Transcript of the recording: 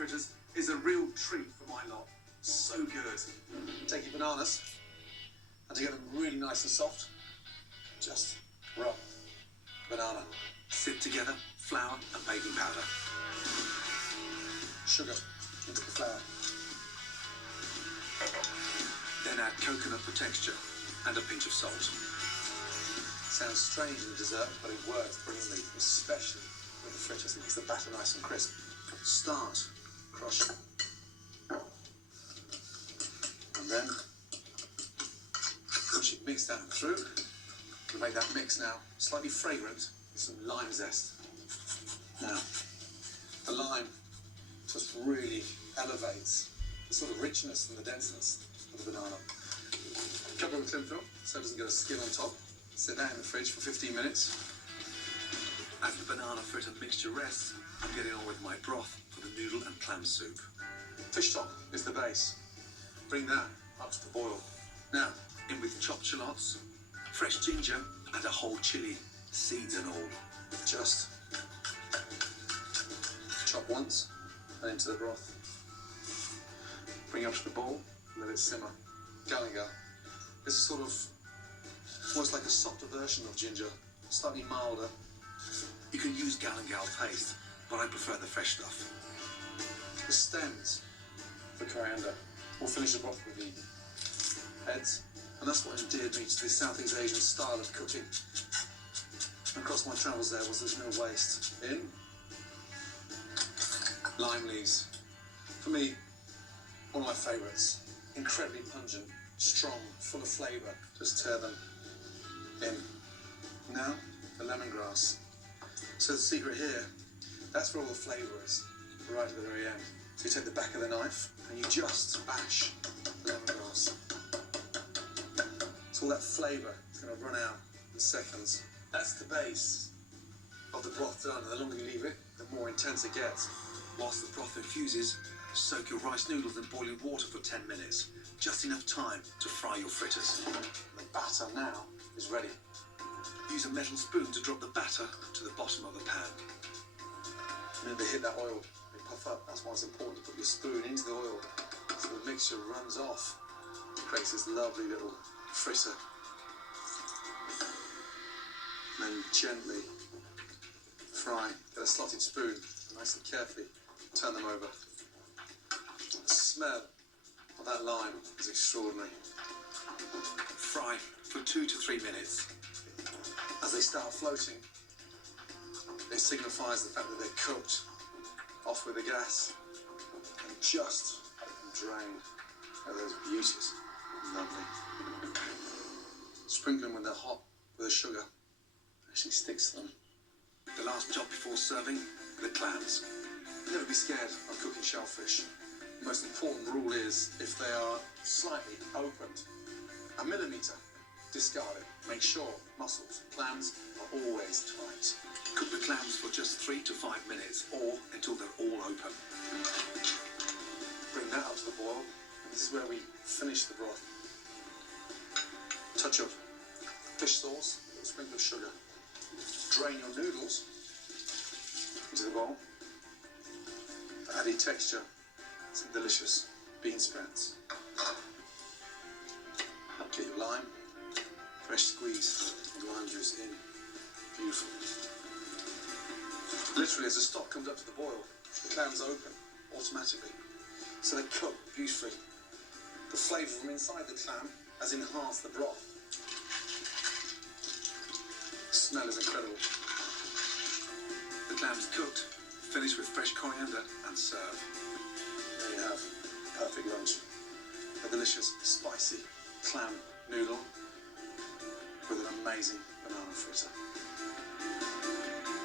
fritters is a real treat for my lot. So good. Take your bananas, and to get them really nice and soft, just rub banana. Sift together flour and baking powder. Sugar into the flour. Then add coconut for texture and a pinch of salt. Sounds strange in dessert, but it works brilliantly, especially with the fritters. It makes the batter nice and crisp. Start crushing. And then, once you've mixed that through, you make that mix now slightly fragrant with some lime zest. Now, the lime just really elevates the sort of richness and the denseness of the banana. Cover it with tin foil so it doesn't get a skin on top. Set that in the fridge for 15 minutes. As the banana fritter mixture rests, I'm getting on with my broth for the noodle and clam soup. Fish stock is the base. Bring that up to the boil. Now, in with chopped shallots, fresh ginger, and a whole chilli, seeds and all. Just chop once and into the broth. Bring up to the bowl, let it simmer. Galangal is sort of almost like a softer version of ginger, slightly milder. You can use galangal paste, but I prefer the fresh stuff. The stems for coriander. We'll finish the broth with the heads, and that's what endeared me to this Southeast Asian style of cooking. Across my travels there was there's no waste. In lime leaves. For me, one of my favourites. Incredibly pungent, strong, full of flavour. Just tear them in. Now, the lemongrass. So the secret here, that's where all the flavour is, right at the very end. So you take the back of the knife and you just bash the lemongrass. So all that flavour is going to run out in seconds. That's the base of the broth done. And the longer you leave it, the more intense it gets. Whilst the broth infuses, soak your rice noodles in boiling water for 10 minutes. Just enough time to fry your fritters. The batter now is ready. Use a metal spoon to drop the batter to the bottom of the pan. And then they hit that oil, they puff up. That's why it's important to put your spoon into the oil so the mixture runs off. It creates this lovely little fritter. And then gently fry. Get a slotted spoon, nice and carefully turn them over. The smell of that lime is extraordinary. Fry for 2 to 3 minutes. As they start floating, it signifies the fact that they're cooked. Off with the gas and just drain. Oh, those beauties. Lovely. Sprinkle them when they're hot with the sugar. Actually sticks to them. The last job before serving, the clams. Never be scared of cooking shellfish. The most important rule is if they are slightly opened, a millimetre, discard it. Make sure mussels, clams are always tight. Cook the clams for just 3 to 5 minutes or until they're all open. Bring that up to the boil, and this is where we finish the broth. Touch of fish sauce, a sprinkle of sugar. Drain your noodles into the bowl. For added texture, some delicious bean sprouts. Get your lime, fresh squeeze of lime juice in. Beautiful. Literally, as the stock comes up to the boil, the clams open automatically. So they cook beautifully. The flavour from inside the clam has enhanced the broth. The smell is incredible. The clam's cooked, finish with fresh coriander and serve. There you have perfect lunch. A delicious, spicy clam noodle with an amazing banana fritter.